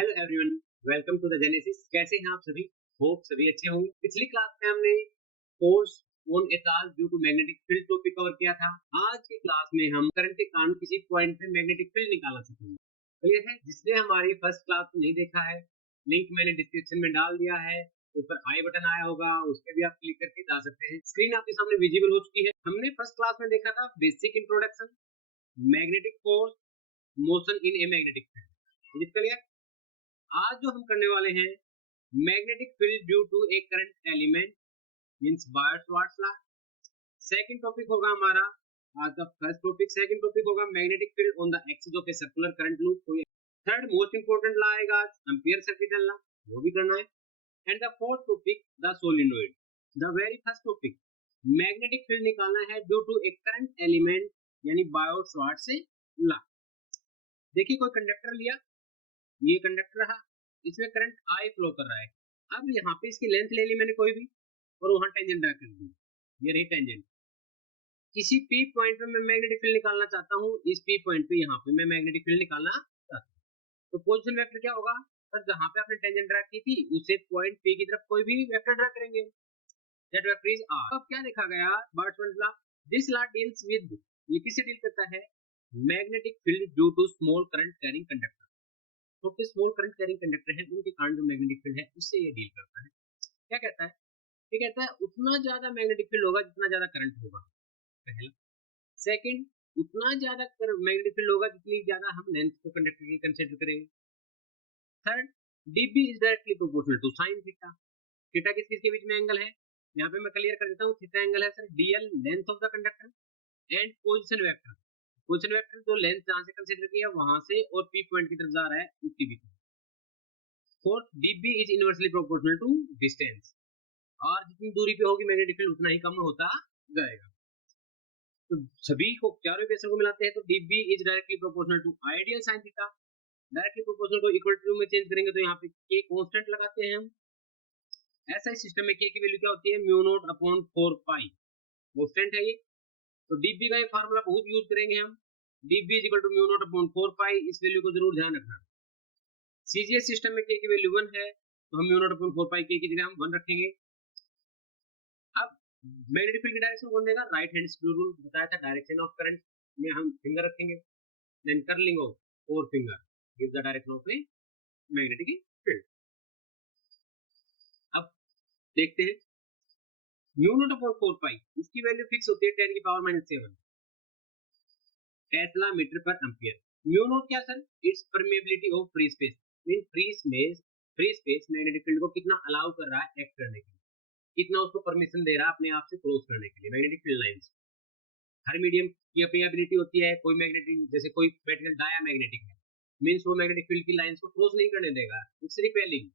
Hello everyone, welcome to the Genesis. कैसे हैं आप सभी? होप सभी अच्छे होंगे। पिछली क्लास में हमने force on a charge due to magnetic field topic cover किया था। आज की क्लास में हम करंट के कारण किसी पॉइंट पे मैग्नेटिक फील्ड निकालना सीखेंगे। क्लियर है? जिसने हमारी फर्स्ट क्लास को नहीं देखा है, लिंक मैंने डिस्क्रिप्शन में डाल दिया है। ऊपर आई बटन आया होगा, उस पर भी आप क्लिक करके जा सकते हैं। स्क्रीन आपके सामने विजिबल हो चुकी है। हमने फर्स्ट क्लास में देखा था basic introduction, magnetic force, motion in a magnetic field. Clear? आज जो हम करने वाले हैं magnetic field due to a current element means Biot Savart law. Second topic होगा हमारा आज का फर्स्ट टॉपिक। सेकंड टॉपिक होगा magnetic field on the axis of a circular current loop. Third most important law आएगा एम्पियर सर्किटल लॉ, वो भी करना है। And the fourth topic the solenoid. The very first topic magnetic field निकालना है due to a current element यानी Biot Savart law. देखिए कोई कंडक्टर लिया, ये कंडक्टर रहा, इसमें करंट आई फ्लो कर रहा है। अब यहाँ पे इसकी लेंथ ले ली मैंने कोई भी और वहां टेंजेंट ड्रा कर दी, ये रही टेंजेंट। किसी पी पॉइंट पे मैं मैग्नेटिक फील्ड निकालना चाहता हूँ, इस पी पॉइंट पे यहाँ पे मैं मैग्नेटिक फील्ड निकालना चाहता हूँ, तो पोजीशन वेक्टर क्या होगा? सर जहाँ पे आपने टेंजेंट ड्रा की थी उससे पॉइंट पी की तरफ कोई भी वेक्टर ड्रा करेंगे, दैट वेक्टर इज आर। अब क्या देखा गया Biot Savart law? This law deals with, ये किससे डील करता है? Magnetic field due to small current carrying conductor. तो स्मॉल करंट कैरिंग कंडक्टर है उनके कारण जो मैग्नेटिक फील्ड है उससे ये डील करता है। क्या कहता है? ये कहता है उतना ज्यादा मैग्नेटिक फील्ड होगा जितना ज्यादा करंट होगा, पहला। सेकंड, उतना ज्यादा मैग्नेटिक फील्ड होगा जितनी ज्यादा हम लेंथ को कंडक्टर की कंसीडर करेंगे। Third, dB is directly proportional to sin theta. Theta किस किस के बीच में एंगल है? यहाँ पे मैं क्लियर कर देता हूँ। थीटा एंगल है sir dl, length of the conductor, and position vector. Position vector जो लेंथ जहां से कंसीडर किया वहां से और पी पॉइंट की तरफ जा रहा है उसके बीच में। Fourth, dB is inversely proportional to distance, और जितनी दूरी पे होगी मैग्नेटिक फील्ड उतना ही कम होता जाएगा। तो सभी को चारों इक्वेशन को मिलाते हैं तो dB is directly proportional to ideal sin theta. Directly proportional को इक्वल टू में चेंज करेंगे तो यहाँ पे k कांस्टेंट लगाते हैं हम। ऐसा इस सिस्टम में k की वैल्यू क्या होती है? म्यू नॉट अपॉन 4 पाई, कांस्टेंट है ये। तो dB का ये फार्मूला बहुत यूज करेंगे हम, dB is equal to mu naught upon 4 pi. इस वैल्यू को जरूर ध्यान रखना। सीजीएस सिस्टम में k की वैल्यू 1 है तो हम mu naught upon 4 pi k की जगह हम 1 रखेंगे। अब मैग्नेटिक फील्ड की डायरेक्शन कौन देगा? राइट हैंड स्क्रू रूल बताया था। डायरेक्शन ऑफ करंट में हम फिंगर रखेंगे, then curling of 4 finger give the direction of a magnetic field. अब देखते हैं म्यू नॉट अपॉन 4 पाई, इसकी वैल्यू फिक्स होती है 10 की पावर -7 टेस्ला मीटर पर एम्पियर। म्यू नॉट क्या sir? It's permeability of free space, mean free space magnetic field को कितना अलाउ कर रहा है एक्ट करने के लिए, कितना उसको परमिशन दे रहा है अपने आप से क्रॉस करने के लिए मैग्नेटिक फील्ड लाइंस। हर मीडियम की अपनी एबिलिटी होती है। कोई मैग्नेटिक, जैसे कोई मटेरियल डायामैग्नेटिक है, मींस वो मैग्नेटिक फील्ड की लाइंस को क्रॉस नहीं करने देगा, इट्स रिपेलिंग।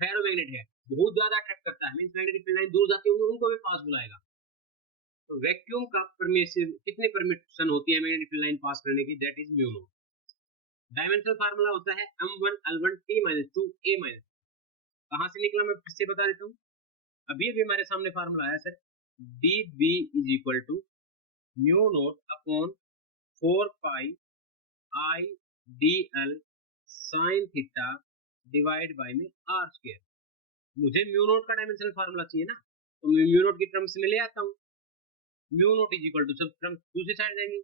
फेरोमैग्नेट है, बहुत ज्यादा अट्रैक्ट करता है, मींस मैग्नेटिक फील्ड लाइन दूर जाती होंगी उनको भी पास बुलाएगा। तो वैक्यूम का परमिशन, कितने परमिशन होती है मैग्नेटिक फील्ड लाइन पास करने की, that is mu naught. Dimensional formula होता है m1 l1 t - 2 a-। कहां से निकला मैं फिर से बता देता हूं। अभी हमारे सामने फार्मूला आया sir, dB is equal to mu naught upon 4 pi I dl sin theta divide by में r स्क्वायर। मुझे म्यू नॉट का डायमेंशनल फार्मूला चाहिए ना, तो मैं म्यू नॉट की टर्म्स में ले आता हूँ। Mu naught is equal to, सब टर्म्स दूसरी साइड जाएंगी,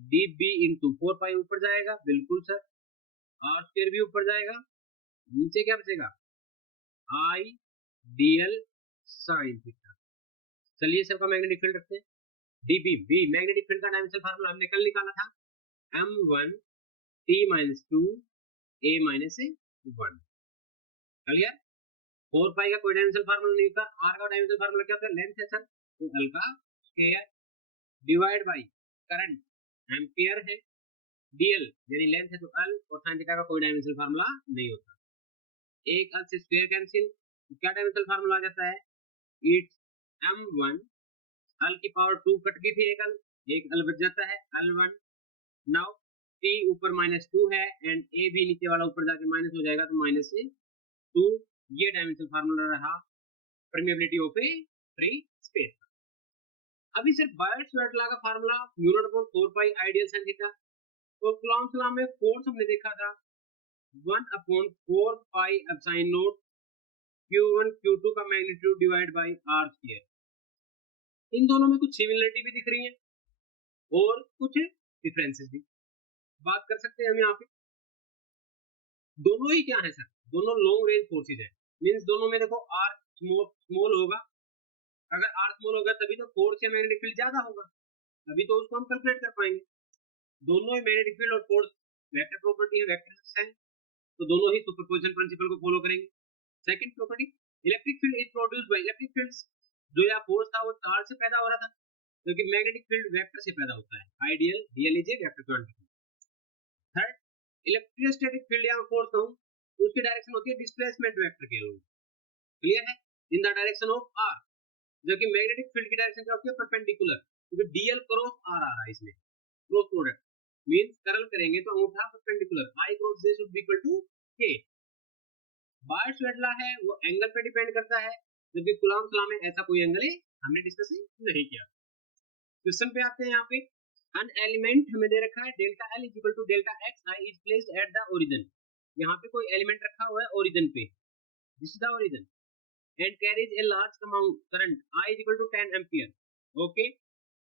dB इंटू 4 पाई ऊपर जाएगा, बिल्कुल सर, r स्क्वायर भी ऊपर जाएगा, नीचे क्या बचेगा? I dl sin theta. चलिए सबका मैग्नेटिक फील्ड रखते हैं। dB B मैग्नेटिक फील्ड का डायमेंशनल फार्मूला हमने कल निकाला था, m1 t - 2 a - 1। क्लियर? 4 पाई का कोई डायमेंशनल फार्मूला नहीं होता। r का डायमेंशनल फार्मूला क्या होता है? लेंथ है सर, तो l का square divide by current, ampere है, dl यानी लेंथ है तो l, और sin थीटा का कोई डायमेंशनल फार्मूला नहीं होता। एक l से स्क्वायर कैंसिल, तो क्या डायमेंशनल फार्मूला आ जाता है? इट्स m1 l की पावर 2 कट गई थी, एक l बच जाता है l1। नाउ t ऊपर -2 है एंड a भी नीचे वाला ऊपर जाके माइनस हो जाएगा, तो -2। ये डायमेंशनल फार्मूला रहा permeability of A free space. अभी सिर्फ बायर्स-वार्ट्स लॉ का formula mu naught upon 4 pi I DL sin theta. तो कूलॉम्स लॉ में फोर्स हमने देखा था 1/4 pi epsilon not Q1 Q2 का magnitude divide by R square. इन दोनों में कुछ सिमिलरिटी भी दिख रही है और कुछ डिफरेंसेस भी। बात कर सकते हैं हम यहाँ पे, दोनों ही क्या है सर, दोनों लॉन्ग रेंज फोर्सेज है। मींस दोनों में देखो आर स्मॉल होगा, अगर आर स्मॉल होगा तभी तो फोर्स या मैग्नेटिक फील्ड ज्यादा होगा, तभी तो उसको हम कैलकुलेट कर पाएंगे। दोनों ही मैग्नेटिक फील्ड और फोर्स वेक्टर प्रॉपर्टी है, वेक्टर्स है, तो दोनों ही सुपरपोजिशन प्रिंसिपल को फॉलो करेंगे। Second property, electric field is produced by electric fields, जो या फोर्स था वो चार्ज से पैदा हो रहा था, क्योंकि मैग्नेटिक फील्ड वेक्टर से पैदा होता है, ideal real is a vector quantity. Third, electrostatic field या फोर्स हो उसकी डायरेक्शन होती है डिस्प्लेसमेंट वेक्टर के रूप, क्लियर है, in the direction of R, जबकि मैग्नेटिक फील्ड की डायरेक्शन क्या होती है, परपेंडिकुलर, क्योंकि डीएल क्रॉस आर आ रहा है इसमें, क्रॉस प्रोडक्ट मींस करल करेंगे तो अंगूठा perpendicular, I cross J should be equal to K. Biot Savart law है वो एंगल पे डिपेंड करता है, जबकि कूलॉम्स लॉ में ऐसा कोई एंगल हमने डिस्कस नहीं किया। क्वेश्चन पे आते हैं, यहाँ पे an element हमें दे रखा है delta L is equal to delta X I is placed at the origin, यहाँ पे कोई एलिमेंट रखा हुआ है ओरिजिन पे, this is the origin, and carries a large amount current I is equal to 10 ampere. Okay,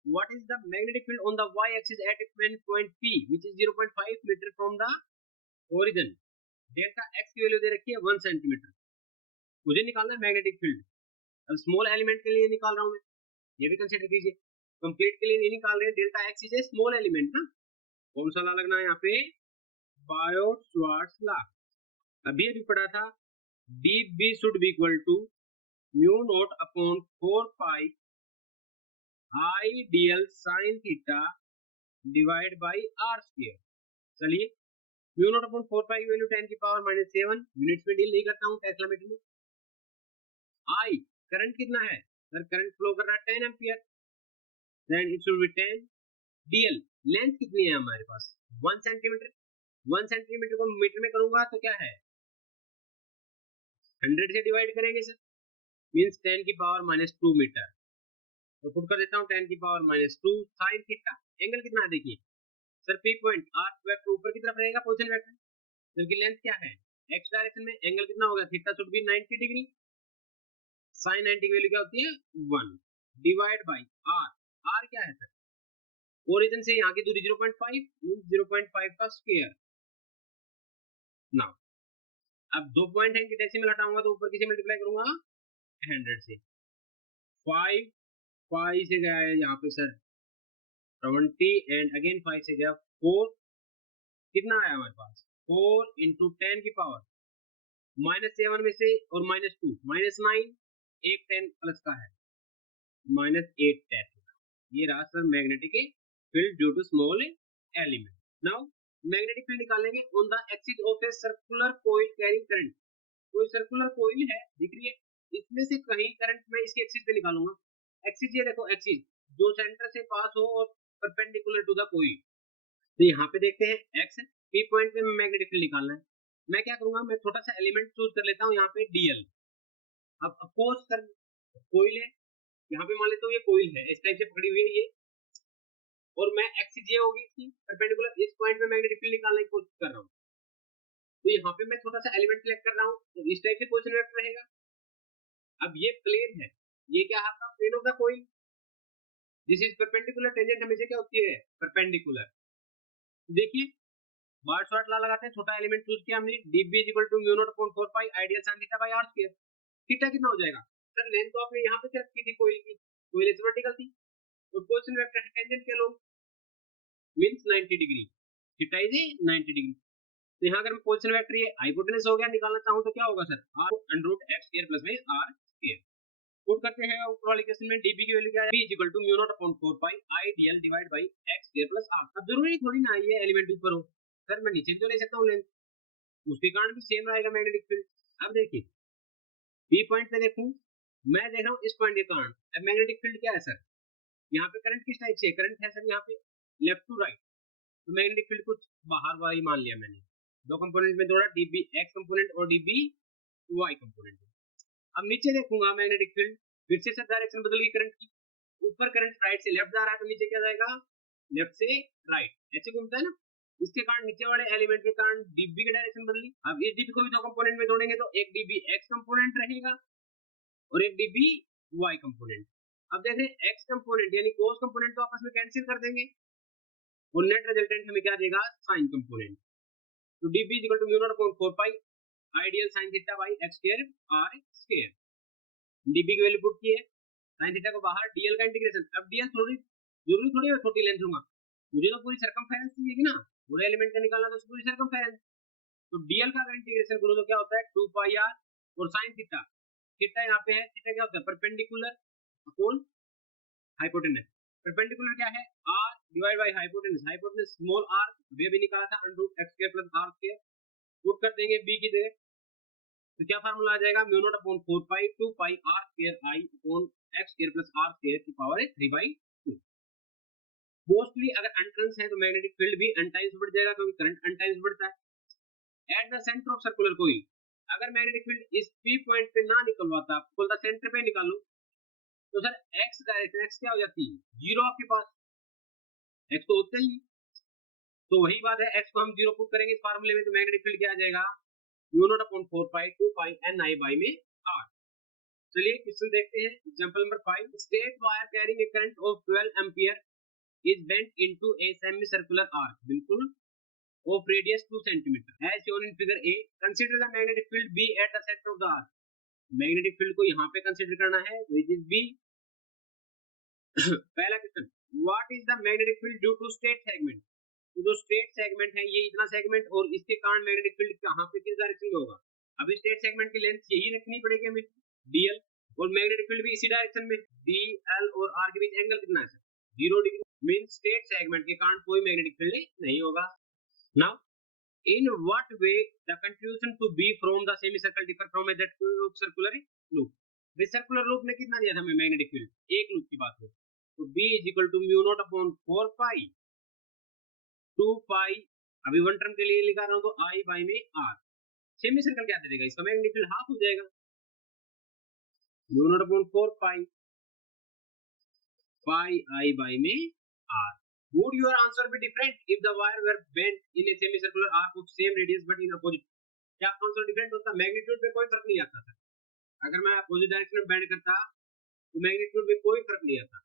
what is the magnetic field on the y axis at point P which is 0.5 metre from the origin. Delta x की value दे रखी है 1 centimetre, मुझे निकालना है magnetic field. अब small element के लिए निकाल रहा हूं मैं, ये भी कंसीडर कीजिए, कंप्लीट के लिए नहीं निकाल रहे हैं, delta x is a small element ना। कौन सा लॉ लगना है यहाँ पे, बायो-सावर्ट्स लॉ। अभी अभी पढ़ा था D B should be equal to mu naught upon 4 pi I DL sine theta divide by R square. चलिए, म्यू नॉट अपॉन 4 पाई की वैल्यू 10 की पावर -7, यूनिट्स में डील नहीं करता हूँ, टेस्ला मीटर में। आई करंट कितना है सर, करंट फ्लो कर रहा है 10 ampere, then it should be 10 DL, length कितनी है हमारे पास 1 सेंटीमीटर, 1 सेंटीमीटर को मीटर में करूंगा तो क्या है 100 से डिवाइड करेंगे सर, मींस 10 की पावर -2 मीटर, तो पुट कर देता हूं 10 की पावर -2 sin थीटा। एंगल कितना है देखिए sir, P point R vector ऊपर की तरफ रहेगा पोजीशन वेक्टर, जबकि लेंथ क्या है एक्स डायरेक्शन में, एंगल कितना होगा theta should be 90 degree, sin 90 की वैल्यू क्या होती है 1 डिवाइड बाई आर, आर क्या है सर, ओरिजिन से यहाँ की दूरी 0.5 मींस 0.5 का स्क्वायर। नाउ अब 2 पॉइंट है कि डेसिमल हटाऊंगा तो ऊपर किसे मल्टीप्लाई करूंगा 100 से, 5 5 से गया है यहाँ पे सर 20 एंड अगेन 5 से गया 4, कितना आया हमारे पास 4 इंटू 10 की पावर -7 में से और -2 -9, एक 10 प्लस का है -8 10, ये रहा sir magnetic field due to small element. Now magnetic field निकालेंगे on the axis of a circular coil carrying current, कोई सर्कुलर कॉइल है दिख रही है, इसमें से कहीं करंट मैं इसके एक्सिस पे निकालूंगा, एक्सिस ये देखो एक्सिस जो सेंटर से पास हो और परपेंडिकुलर टू द कॉइल, तो यहाँ पे देखते हैं एक्स पी पॉइंट पे मैग्नेटिक फील्ड निकालना है, मैं क्या करूंगा मैं छोटा सा एलिमेंट चूज कर लेता हूँ यहाँ पे डीएल। अब अपोज कर कॉइल है, यहाँ पे मान लेता हूँ ये कॉइल है, इस टाइप से पकड़ी हुई है ये, और मैं एक्सिस ये होगी इसकी परपेंडिकुलर, इस पॉइंट पे मैग्नेटिक फील्ड निकालने की कोशिश कर रहा हूँ, तो यहाँ पे मैं छोटा सा एलिमेंट सिलेक्ट कर रहा हूँ, तो इस टाइप से पोजीशन वेक्टर रहेगा। अब ये प्लेन है, ये क्या है आपका plane of the coil, this is perpendicular, tangent हमेशा क्या होती है परपेंडिकुलर। देखिए बायर्स-वाट लॉ लगाते हैं, छोटा एलिमेंट चूज किया हमने, dB = mu naught upon 4 pi I DL sin theta by r square, theta कितना हो जाएगा सर, लेंथ तो आपने यहाँ पे क्या रखी थी कॉइल की, कॉइल इस वर्टिकल थी, तो पोजीशन वेक्टर है टेंजेंट के लोग means 90 degree, theta is 90 degree, तो यहाँ अगर मैं पोजीशन वेक्टर ये हाइपोटेनस हो गया निकालना चाहूं तो क्या होगा sir r√x² + r square. Put करते हैं ऊपर वाले क्वेश्चन में dB की वैल्यू क्या है, b = mu naught upon 4 pi ideal divide by x² + r। अब जरूरी थोड़ी ना ये एलिमेंट ऊपर हो सर, मैं नीचे तो ले सकता हूं लेंथ, उसके कारण भी सेम रहेगा मैग्नेटिक फील्ड। अब देखिए बी पॉइंट पे देखूं, मैं देख रहा हूं इस पॉइंट के कारण, अब मैग्नेटिक फील्ड क्या है सर, यहाँ पे करंट किस टाइप से, करंट है सर यहाँ पे लेफ्ट टू राइट, तो मैग्नेटिक फील्ड कुछ बाहर वाली मान लिया मैंने, दो कंपोनेंट में जोड़ा, dB x कंपोनेंट और dB y कंपोनेंट। अब नीचे देखूंगा मैग्नेटिक फील्ड, फिर से सर डायरेक्शन बदल गई करंट की, ऊपर करंट राइट से लेफ्ट जा रहा है तो नीचे क्या जाएगा लेफ्ट से राइट, ऐसे घूमता है ना, इसके कारण नीचे वाले एलिमेंट के कारण डीबी की डायरेक्शन बदली। अब इस डीबी को भी दो कंपोनेंट में जोड़ेंगे तो एक डीबी एक्स कंपोनेंट रहेगा और एक डीबी वाई कंपोनेंट। अब जैसे एक्स कंपोनेंट यानी कोस कंपोनेंट तो आपस में कैंसिल कर देंगे और नेट रिजल्टेंट हमें क्या देगा, साइन कंपोनेंट। तो dB equal to mu naught upon 4 pi I DL sin theta by x square r square. dB की वैल्यू पुट की है, sin थीटा को बाहर, dl का इंटीग्रेशन। अब dl थोड़ी जरूरी थोड़ी है छोटी लेंथ लूंगा, मुझे तो पूरी सर्कमफेरेंस चाहिए ना, पूरे एलिमेंट का निकालना तो पूरी सर्कमफेरेंस। तो dl का अगर इंटीग्रेशन करो तो क्या होता है 2 पाई r और sin थीटा, थीटा यहाँ पे है, थीटा क्या होता है परपेंडिकुलर अपॉन हाइपोटेनस। परपेंडिकुलर क्या है r divide by hypotenuse, hypotenuse small r वे भी निकाला था √ x square plus r square. Put कर देंगे b की जगह तो क्या फार्मूला आ जाएगा mu naught upon 4 pi 2 pi r square i upon x square plus r square की पावर है 3/2। मोस्टली अगर अनटर्न्स है तो मैग्नेटिक फील्ड भी n टाइम्स बढ़ जाएगा क्योंकि करंट n टाइम्स बढ़ता है। At the centre of circular coil, अगर मैग्नेटिक फील्ड इस p पॉइंट पे ना निकलवाता, बोलता सेंटर पे निकालो, तो सर x डायरेक्शन x क्या हो जाती है, जीरो आपके पास, x तो होता ही। तो वही बात है, x को हम जीरो पुट करेंगे इस फार्मूले में तो मैग्नेटिक फील्ड क्या आ जाएगा mu naught upon 4 pi 2 pi n i by में r। चलिए क्वेश्चन देखते हैं, example number 5। Straight wire carrying a current of 12 ampere is bent into a semi circular arc, बिल्कुल, of radius 2 centimetre as shown in figure A. Consider the magnetic field B at the centre of the arc. Magnetic field को यहाँ पे consider करना है, which is B. पहला question, what is the magnetic field due to straight segment. तो जो state segment है ये इतना सेगमेंट और इसके कारण मैग्नेटिक फील्ड कहां पे किस डायरेक्शन में होगा। अभी स्टेट सेगमेंट की लेंथ यही रखनी पड़ेगी हमें dl, और मैग्नेटिक फील्ड भी इसी डायरेक्शन में, dl और r के बीच एंगल कितना है 0 डिग्री, मींस स्टेट सेगमेंट के कारण कोई मैग्नेटिक फील्ड नहीं होगा। Now in what way the contribution to b from the semi circle differ from that circular loop. This circular loop ने कितना दिया था हमें मैग्नेटिक फील्ड, एक लूप की बात है, तो b is equal to mu naught upon 4 pi 2 pi, अभी वन टर्म के लिए लिखा रहा हूं तो i बाई में r। सेमी सर्कल क्या दे देगा, इसका मैग्नेटिक फील्ड हाफ हो जाएगा, mu naught upon 4 pi pi i by में r। Would your answer be different if the wire were bent in a semicircular arc of same radius but in opposite? क्या answer different होता, magnitude में कोई फर्क नहीं आता था। अगर मैं अपोजिट डायरेक्शन में बेंड करता तो मैग्नीट्यूड में कोई फर्क नहीं आता,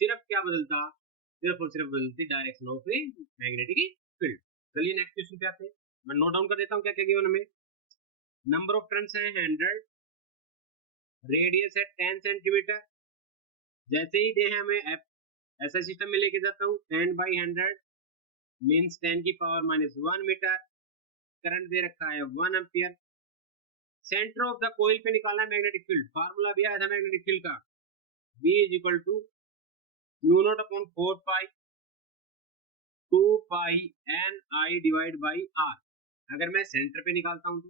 सिर्फ क्या बदलता, सिर्फ और सिर्फ बदलती direction of a magnetic field. चलिए नेक्स्ट क्वेश्चन पे आते हैं, मैं नोट डाउन कर देता हूं क्या क्या गिवन हमें। नंबर ऑफ टर्न्स है 100, रेडियस है 10 सेंटीमीटर। जैसे ही दे है हमें ऐसा सिस्टम में लेके जाता हूँ 10/100 मींस 10 की पावर -1 मीटर। करंट दे रखा है 1 ampere. Centre of the coil पे निकालना है मैग्नेटिक फील्ड, फार्मूला भी आया था मैग्नेटिक फील्ड का, B is equal to mu naught upon 4 pi 2 pi n i divide by r। अगर मैं सेंटर पे निकालता हूँ तो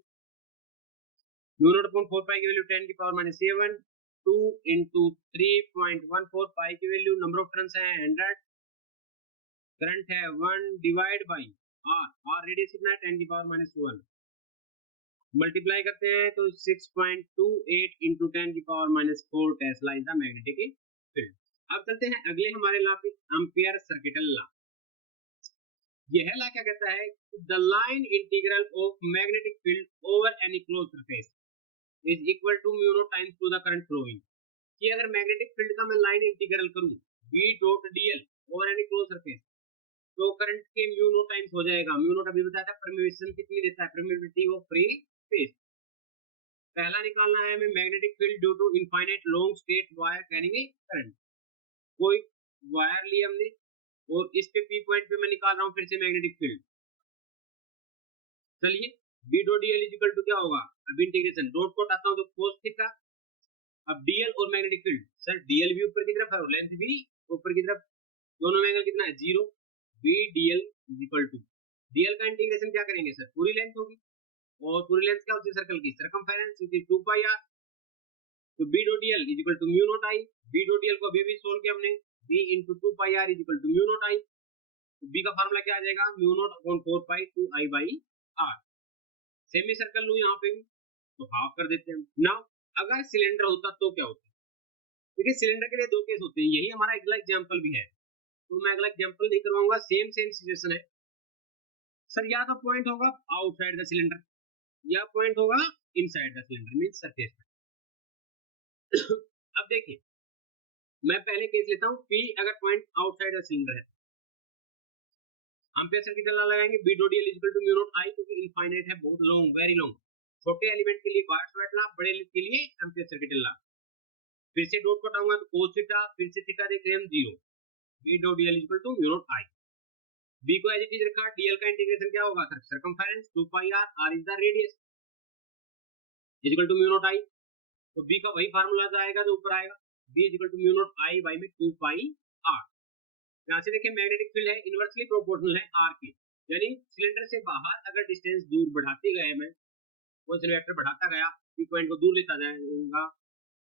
म्यू नॉट अपॉन 4 पाई की वैल्यू 10 की पावर -7, 2 into 3.14 पाई की वैल्यू, नंबर ऑफ टर्न्स है 100, करंट है 1 डिवाइड बाई r रेडियस कितना है 10 की पावर -1, मल्टीप्लाई करते हैं तो 6.28 into 10 की power -4 tesla is the magnetic field. अब चलते हैं अगले हमारे लॉ पे, एम्पियर सर्किटल लॉ। यह लॉ क्या कहता है, the line integral of magnetic field over any closed surface is equal to mu naught times to the current flowing. कि अगर मैग्नेटिक फील्ड का मैं लाइन इंटीग्रल करूं v dot dl over any closed surface तो current के mu naught times हो जाएगा, mu not अभी बताया था परमिशन कितनी देता है, परमिटिविटी ऑफ फ्री स्पेस। पहला निकालना है हमें magnetic field due to infinite long straight wire carrying a current. कोई वायर ली हमने और इस पे पी पॉइंट पे मैं निकाल रहा हूं फिर से मैग्नेटिक फील्ड। चलिए v dot dl is equal to क्या होगा, अब इंटीग्रेशन डॉट को हटाता हूं तो cos थीटा। अब dl और मैग्नेटिक फील्ड, सर dl भी ऊपर की तरफ है और लेंथ भी ऊपर की तरफ, दोनों में एंगल कितना है 0, v dl is equal to dl का इंटीग्रेशन क्या करेंगे सर, पूरी लेंथ होगी और पूरी लेंथ क्या होती है सर्कल की, सर्कमफेरेंस इज 2 पाई r। तो b dot dl is equal to mu naught i, b dot dl को अभी भी सोल्व किया हमने, b into 2 pi r is equal to mu naught i। तो b का फार्मूला क्या आ जाएगा, mu naught upon 4 pi 2 i by r। Semi circle लूं यहाँ पे भी तो हाफ कर देते हैं। नाउ अगर सिलेंडर होता तो क्या होता, देखिए सिलेंडर के लिए दो केस होते हैं, यही हमारा अगला एग्जांपल भी है, तो मैं अगला एग्जांपल नहीं करवाऊंगा, सेम सिचुएशन है। सर या तो पॉइंट होगा आउटसाइड द सिलेंडर या पॉइंट होगा inside the cylinder means surface पे। अब देखिए मैं पहले केस लेता हूं P अगर पॉइंट आउटसाइड द सिलेंडर है, हम प्रेशर की डला लगाएंगे B dot dl equal to mu naught I, क्योंकि इनफाइनाइट है, बहुत लॉन्ग, वेरी लॉन्ग। छोटे एलिमेंट के लिए बार ला, बड़े के लिए एम्पियर सर्किट ला। फिर से डॉट को हटाऊंगा तो cos थीटा, फिर से थीटा देख रहे हैं हम 0, B dot dl equal to mu naught I। B को एज इट इज रखा, dl का इंटीग्रेशन क्या होगा sir, circumference 2 pi r, r is the radius, equal to mu naught I। तो B का वही फार्मूला आएगा जो ऊपर आएगा, B equal to mu naught I by में 2 पाई r। यहाँ से देखिए मैग्नेटिक फील्ड है इनवर्सली प्रोपोर्शनल है r के, यानी सिलेंडर से बाहर अगर डिस्टेंस दूर बढ़ाते गए मैं, पोजीशन वेक्टर बढ़ाता गया, P पॉइंट को दूर लेता जाऊंगा,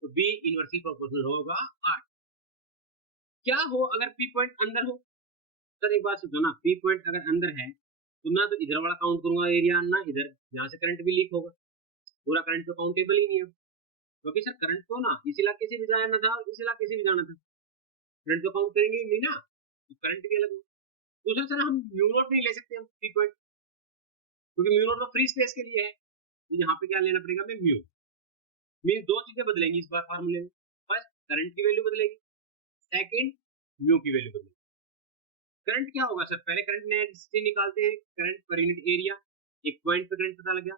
तो B इनवर्सली प्रोपोर्शनल होगा R। क्या हो अगर P पॉइंट अंदर हो, सर एक बात सोचो ना, P पॉइंट अगर अंदर है तो ना तो इधर वाला काउंट करूंगा एरिया, ना इधर, यहाँ से करंट भी लीक होगा, पूरा करंट तो काउंटेबल ही नहीं है, क्योंकि सर करंट तो ना इस इलाके से भी जाना था, इस इलाके से भी जाना था, करंट तो काउंट करेंगे नहीं ना, तो करंट भी अलग हो। तो सर हम म्यू नॉट नहीं ले सकते हम P पॉइंट, क्योंकि म्यू नॉट तो फ्री स्पेस के लिए है, तो यहाँ पे क्या लेना पड़ेगा हमें, म्यू। मीन दो चीजें बदलेंगी इस बार फार्मूले में, फर्स्ट करंट की वैल्यू बदलेगी, सेकंड म्यू की वैल्यू बदलेगी। करंट क्या होगा सर, पहले करंट नेट निकालते हैं, करंट पर यूनिट एरिया, एक पॉइंट पे करंट पता लग गया,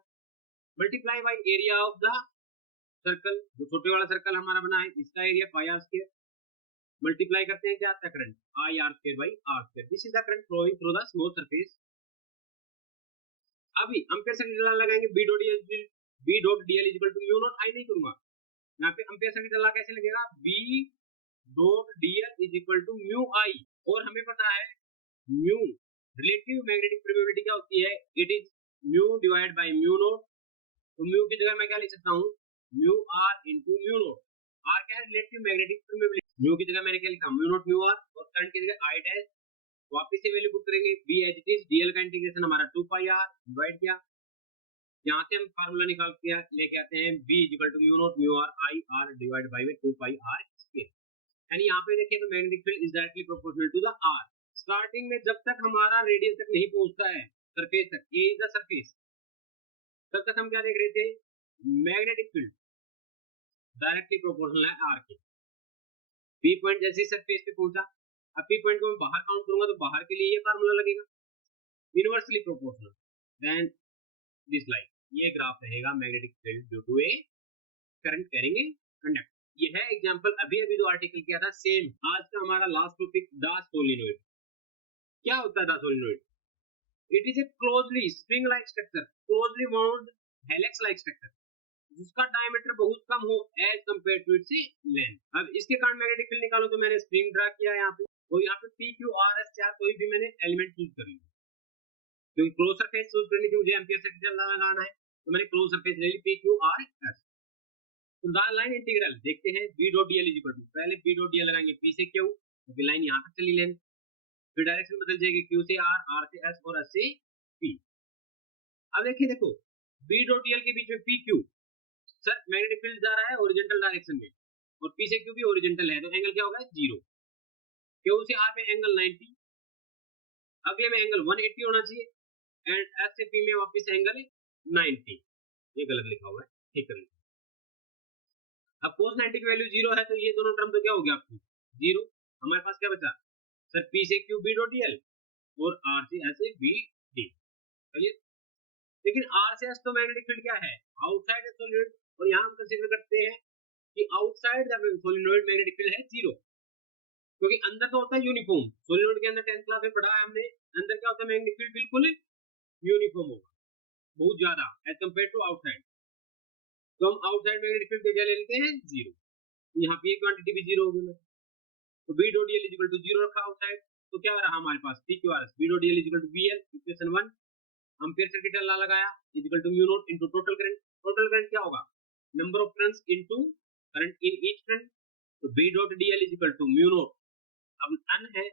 multiply by area of the circle, जो छोटे वाला सर्कल हमारा बना है इसका area pi R square, multiply करते हैं क्या आता है current, I R square by R square, this is the current flowing through the smooth surface. अभी एम्पियर सर्किट लगाएंगे, B dot DL equal to mu naught I नहीं करूंगा, यहाँ पे एम्पियर सर्किट कैसे लगेगा, B dot DL is equal to mu I, और हमें पता है म्यू रिलेटिव मैग्नेटिक परमेबिलिटी क्या होती है, it is mu divide by mu naught. तो म्यू की जगह मैं क्या लिख सकता हूँ, mu R into mu naught, R क्या है रिलेटिव मैग्नेटिक परमेबिलिटी, म्यू की जगह मैंने क्या लिखा म्यू नॉट म्यू आर, और करंट की जगह आई डैश, वापस से वैल्यू पुट करेंगे, B as it is, DL का इंटीग्रेशन हमारा 2 पाई आर डिवाइड किया, यहाँ से हम फार्मूला निकाल के लेके आते हैं B equal to mu naught mu R I R divide by 2 pi R square, यानी यहाँ पे देखिए तो magnetic field is directly proportional to the R. Starting में जब तक हमारा रेडियस तक नहीं पहुंचता है सरफेस तक, ए इज द सरफेस, तब तक हम क्या देख रहे थे, मैग्नेटिक फील्ड डायरेक्टली प्रोपोर्शनल है आर के। पी पॉइंट जैसे सरफेस पे पहुंचा, अब पी पॉइंट को मैं बाहर काउंट करूंगा तो बाहर के लिए ये फार्मूला लगेगा, inversely proportional, then this line, ये ग्राफ रहेगा magnetic field due to a current carrying a conductor. ये है एग्जांपल, अभी अभी जो आर्टिकल किया था सेम। आज का हमारा लास्ट टॉपिक द सोलेनोइड। क्या होता है the solenoid, it is a closely spring like structure, closely bound helix like structure, जिसका डायमीटर बहुत कम हो as compare to its length. अब इसके कारण मैग्नेटिक फील्ड निकालो, तो मैंने स्प्रिंग ड्रा किया यहाँ पे, तो यहाँ पे पी क्यू आर एस चार कोई भी मैंने एलिमेंट चूज कर लिया, क्योंकि क्लोज सरफेस चूज करने की मुझे एम्पियर सर्किट लगाना है, तो मैंने क्लोज सरफेस ले ली पी क्यू आर एस। तो लाइन इंटीग्रल देखते हैं, B dot DL equal to, पहले बी डॉट डीएल लगाएंगे पी से क्यू, क्योंकि लाइन यहाँ तक चली लेंथ, फिर डायरेक्शन बदल जाएगी क्यू से आर, आर से एस और एस से पी। अब देखिए, देखो बी डॉट डीएल के बीच में P Q, sir magnetic field जा रहा है ओरिजेंटल डायरेक्शन में, और पी से क्यू भी ओरिजेंटल है, तो एंगल क्या होगा 0, क्यू से आर में एंगल 90, अगले में एंगल 180 होना चाहिए, एंड एस से पी में वापस एंगल 90, ये गलत लिखा हुआ है, ठीक कर लीजिए। अब cos 90 की वैल्यू 0 है, तो ये दोनों टर्म तो क्या हो गया आपकी 0, हमारे पास क्या बचा सर, P से Q B डॉट DL और R से S B D, चलिए। लेकिन R से S तो मैग्नेटिक फील्ड क्या है, आउटसाइड सोलिनॉइड, और यहाँ हम कंसीडर करते हैं कि outside the solenoid magnetic field है 0, क्योंकि अंदर तो होता है यूनिफॉर्म, सोलिनॉइड के अंदर 10th क्लास में पढ़ा है हमने, अंदर क्या होता है मैग्नेटिक फील्ड बिल्कुल यूनिफॉर्म होगा, बहुत ज्यादा एज कम्पेयर टू आउटसाइड। तो हम आउटसाइड मैग्नेटिक फील्ड क्या ले लेते हैं 0, यहाँ पे क्वांटिटी भी 0 होगी, तो B dot DL equal to 0 रखा आउटसाइड, तो क्या रहा हमारे पास P Q R S, B dot DL equal to BL, equation 1, ampere circuit ला लगाया, equal to mu naught into total current, total current क्या होगा, number of turns into current in each turn, तो B dot DL equal to mu naught, अब n है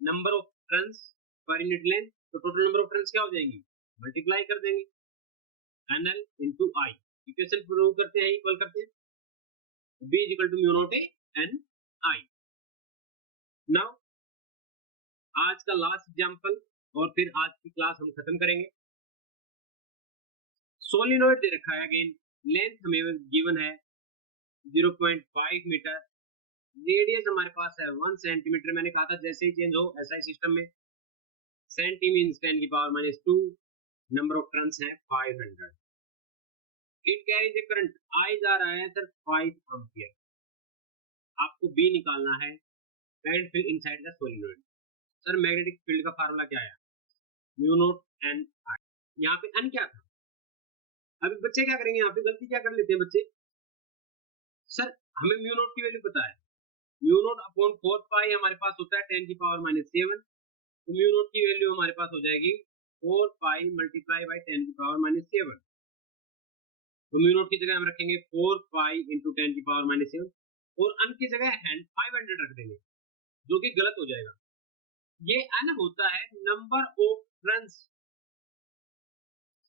number of turns per unit length, तो total number of turns क्या हो जाएंगी, multiply कर देंगे nl into i, equation prove करते हैं, इक्वल करते हैं, b equal to mu naught n i। Now आज का लास्ट एग्जांपल और फिर आज की क्लास हम खत्म करेंगे। सोलिनॉइड दे रखा है, अगेन लेंथ हमें गिवन है 0.5 मीटर, रेडियस हमारे पास है 1 सेंटीमीटर। मैंने कहा था जैसे ही चेंज हो एसआई सिस्टम में, सेंटी मीन्स 10 की पावर -2, नंबर ऑफ टर्न्स है 500। इट कैरीज ए करंट, आई जा रहा है सर 5 एम्पियर। आपको बी निकालना है, magnetic field inside the solenoid. Sir magnetic field का फार्मूला क्या है? म्यू नॉट एन आई। यहाँ पे एन क्या था? अभी बच्चे क्या करेंगे, यहाँ पे गलती क्या कर लेते हैं बच्चे, सर हमें म्यू नॉट की वैल्यू पता है, म्यू नॉट अपॉन 4 पाई हमारे पास होता है 10 की पावर -7, तो म्यू नॉट की वैल्यू हमारे पास हो जाएगी 4 पाई मल्टीप्लाई बाई 10 की पावर -7। तो म्यू नॉट की जगह हम रखेंगे 4 पाई इंटू 10 की पावर -7 और अन की जगह 500 रख देंगे, जो कि गलत हो जाएगा। ये अन होता है number of turns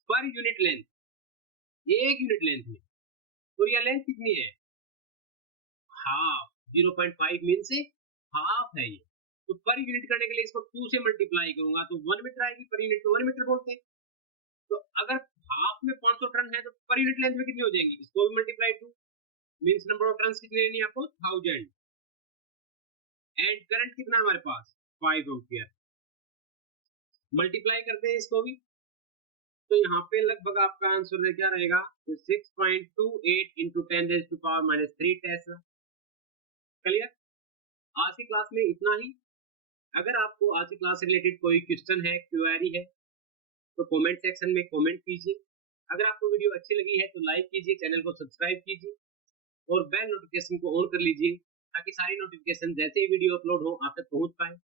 per unit length, एक यूनिट लेंथ में। और यह लेंथ कितनी है? हाफ। 0.5 मीन से हाफ है ये। तो पर यूनिट करने के लिए इसको 2 से मल्टीप्लाई करूंगा तो 1 मीटर आएगी, पर यूनिट तो 1 मीटर बोलते हैं। तो अगर हाफ में 500 टन है तो पर यूनिट लेंथ में कितनी हो जाएंगी, इसको भी multiply 2 means number of turns कितनी लेनी है आपको 1000। एंड करंट कितना है हमारे पास 5 एम्पियर। मल्टीप्लाई करते हैं इसको भी, तो यहाँ पे लगभग आपका आंसर क्या रहेगा, 6.28 इंटू 10⁻³ टेस्ला। क्लियर? आज की क्लास में इतना ही। अगर आपको आज की क्लास से रिलेटेड कोई क्वेश्चन है, क्वेरी है, तो कमेंट सेक्शन में कमेंट कीजिए। अगर आपको वीडियो अच्छी लगी है तो लाइक कीजिए, चैनल को सब्सक्राइब कीजिए और बेल नोटिफिकेशन को ऑन कर लीजिए, ताकि सारी नोटिफिकेशन जैसे ही वीडियो अपलोड हो आप तक पहुंच पाए।